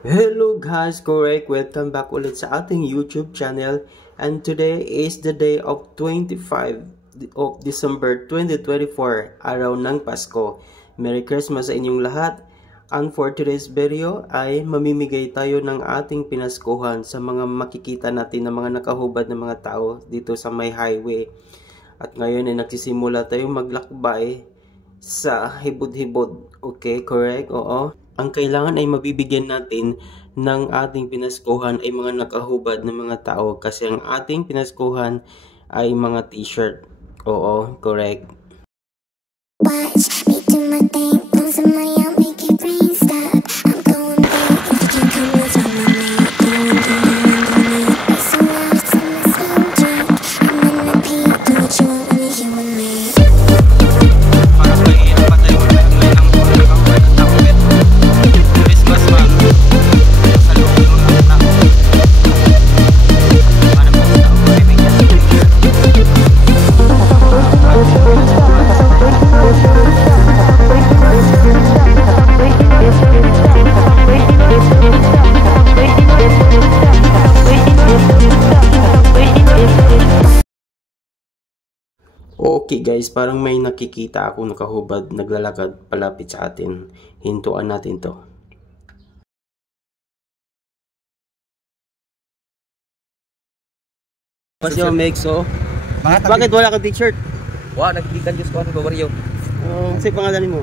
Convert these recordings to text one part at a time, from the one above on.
Hello guys, correct. Welcome back ulit sa ating YouTube channel. And today is the day of 25 of December 2024, araw ng Pasko. Merry Christmas sa inyong lahat. And for today's video ay mamimigay tayo ng ating pinaskuhan sa mga makikita natin na mga nakahubad na mga tao dito sa may highway. At ngayon ay nagsisimula tayong maglakbay sa hibod-hibod. Okay, correct? Oo. Ang kailangan ay mabibigyan natin ng ating pinaskuhan ay mga nakahubad na mga tao kasi ang ating pinaskuhan ay mga t-shirt. Oo, correct. Watch me do my thing, pull some money out, make it rain, stop. I'm going big, if you can come with all my mate. Doing it, make some loud, some my skin drink. And then repeat, do what you want when you're here with me. Okay guys, parang may nakikita ako nakahubad, naglalakad palapit sa atin. Hintuan natin to. Pasyo Mexo. Bakit wala kang t-shirt? Wala, nagkikikan Diyos ko ako babaryo. Kasi pangalan mo?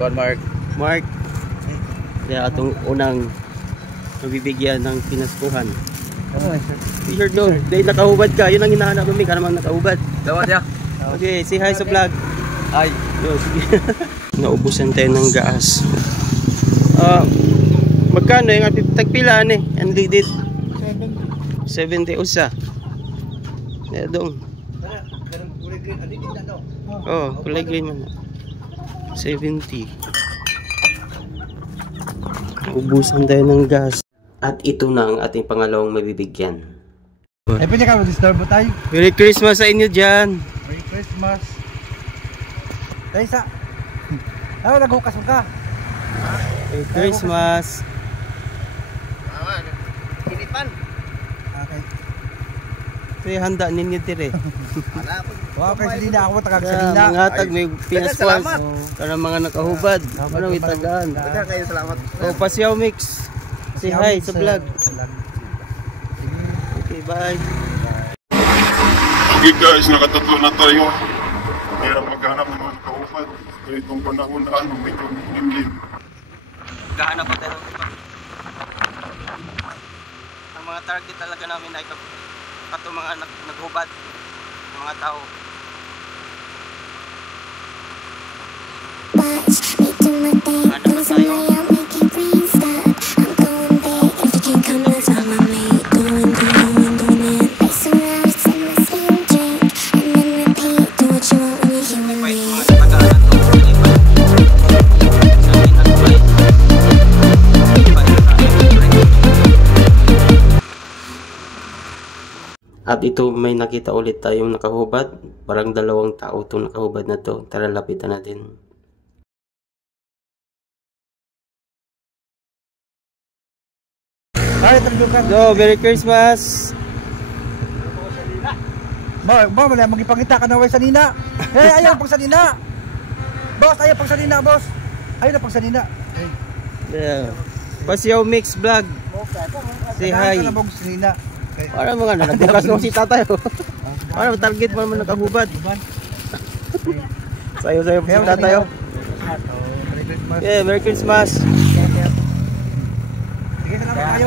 Don Mark. Mark. Kaya atong unang mabibigyan ng pinaskuhan. T-shirt doon. Dahil nakahubad ka, yun ang hinahanap namin, ka naman nakahubad. Dawat ya. Okay, say hi sa vlog. Hi. Naubusan tayo ng gas. Magkano yung tagpilaan eh? Unleaded? 70 usa. Kaya doon. Oh, kulay green man. 70. Naubusan tayo ng gas. At ito na ang ating pangalawang mabibigyan. Eh, pwede ka mag-disturb tayo. Merry Christmas sa inyo dyan. Merry Christmas. Tayo sa... Ano, naghukas mo ka? Merry Christmas. Kinipan. Okay. Kaya handa ninyo tire. Wow, kay Salina. Ako matagag Salina. Mga tag may pinaskuhan. salamat. Para mga nakahubad. Ano may tagaan. Dagan kayo, salamat. O, Pasyaw Mix. Say hi sa vlog. Okay, bye. Okay guys, nakatatlo na tayo. Kaya maghanap ng mga kaupad. Kaya itong panahon na medyo limlim. Gahanap pa tayo. Ang mga target talaga namin ay kato mga naghubad. Mga tao. Hanap pa tayo. At ito may nakita ulit tayong nakahubad. Parang dalawang tao itong nakahubad na to. Tara lapitan natin. So, Merry Christmas! Wala, magipangita ka na way Salina. Hey, ayaw pang Salina. Boss, ayaw pang Salina, boss. Ayaw na pang Salina. Yeah. Pasyaw Mix Vlog. Say hi. Para mga nagbukas ng si tatay. Para target mo naman nakahubad. Sayo-sayo po si tatay. Yeah, Merry Christmas.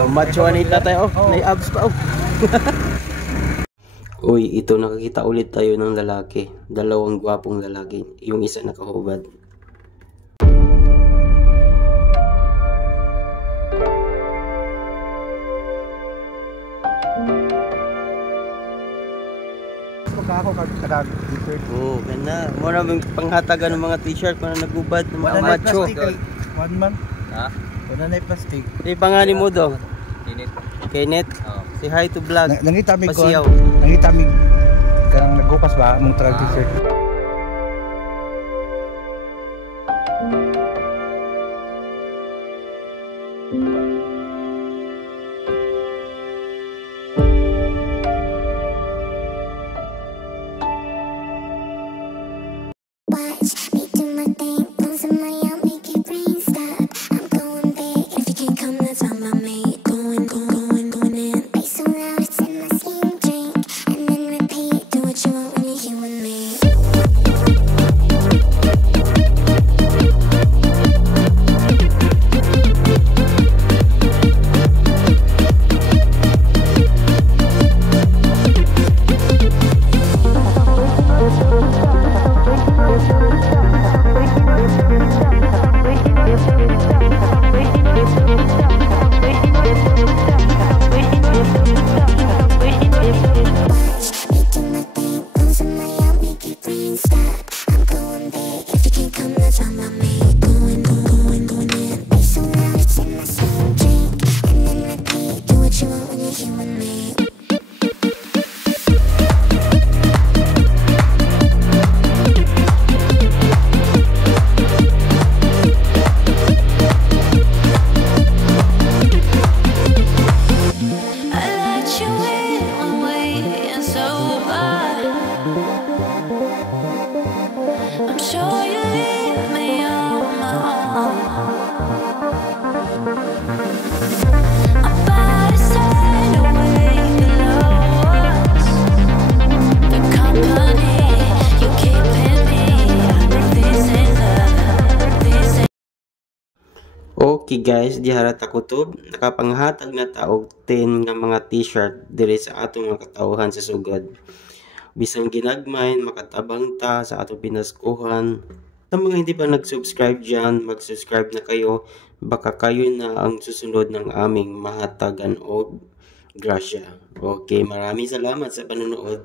Macho ni tatay. May abs pa. Uy, ito nakakita ulit tayo ng lalaki. Dalawang gwapong lalaki. Yung isa nakahubad. Ako kag t-shirt. Oh, ganda. Mura bang panghatagan ng mga t-shirt para nagubad ng mga macho. 1 month. Ha? Wala na plastic. Di pangani mo do. Kinit. Kenneth. Oh. Say hi to vlog. Nangita mi ko. Pasiyaw. Nangita mi kanang naghukas ba mong trag t-shirt. talking about me. Going in. Bass so loud, it's in my skin. Drink and then repeat. Do what you want when you're here with me. I'm sure you leave me on my own. I'm about to sign away below us. The company you keep in me. This ain't love. This ain't. Okay guys, diharat ako to. Nakapanghatag na taog 10 nga mga t-shirt diri sa atong mga katawhan sa sugod. Bisang ginagmay, makatabang ta sa atong pinaskuhan. Sa mga hindi pa nag-subscribe dyan, mag-subscribe na kayo. Baka kayo na ang susunod ng aming mahatagan o grasya. Okay, maraming salamat sa panonood.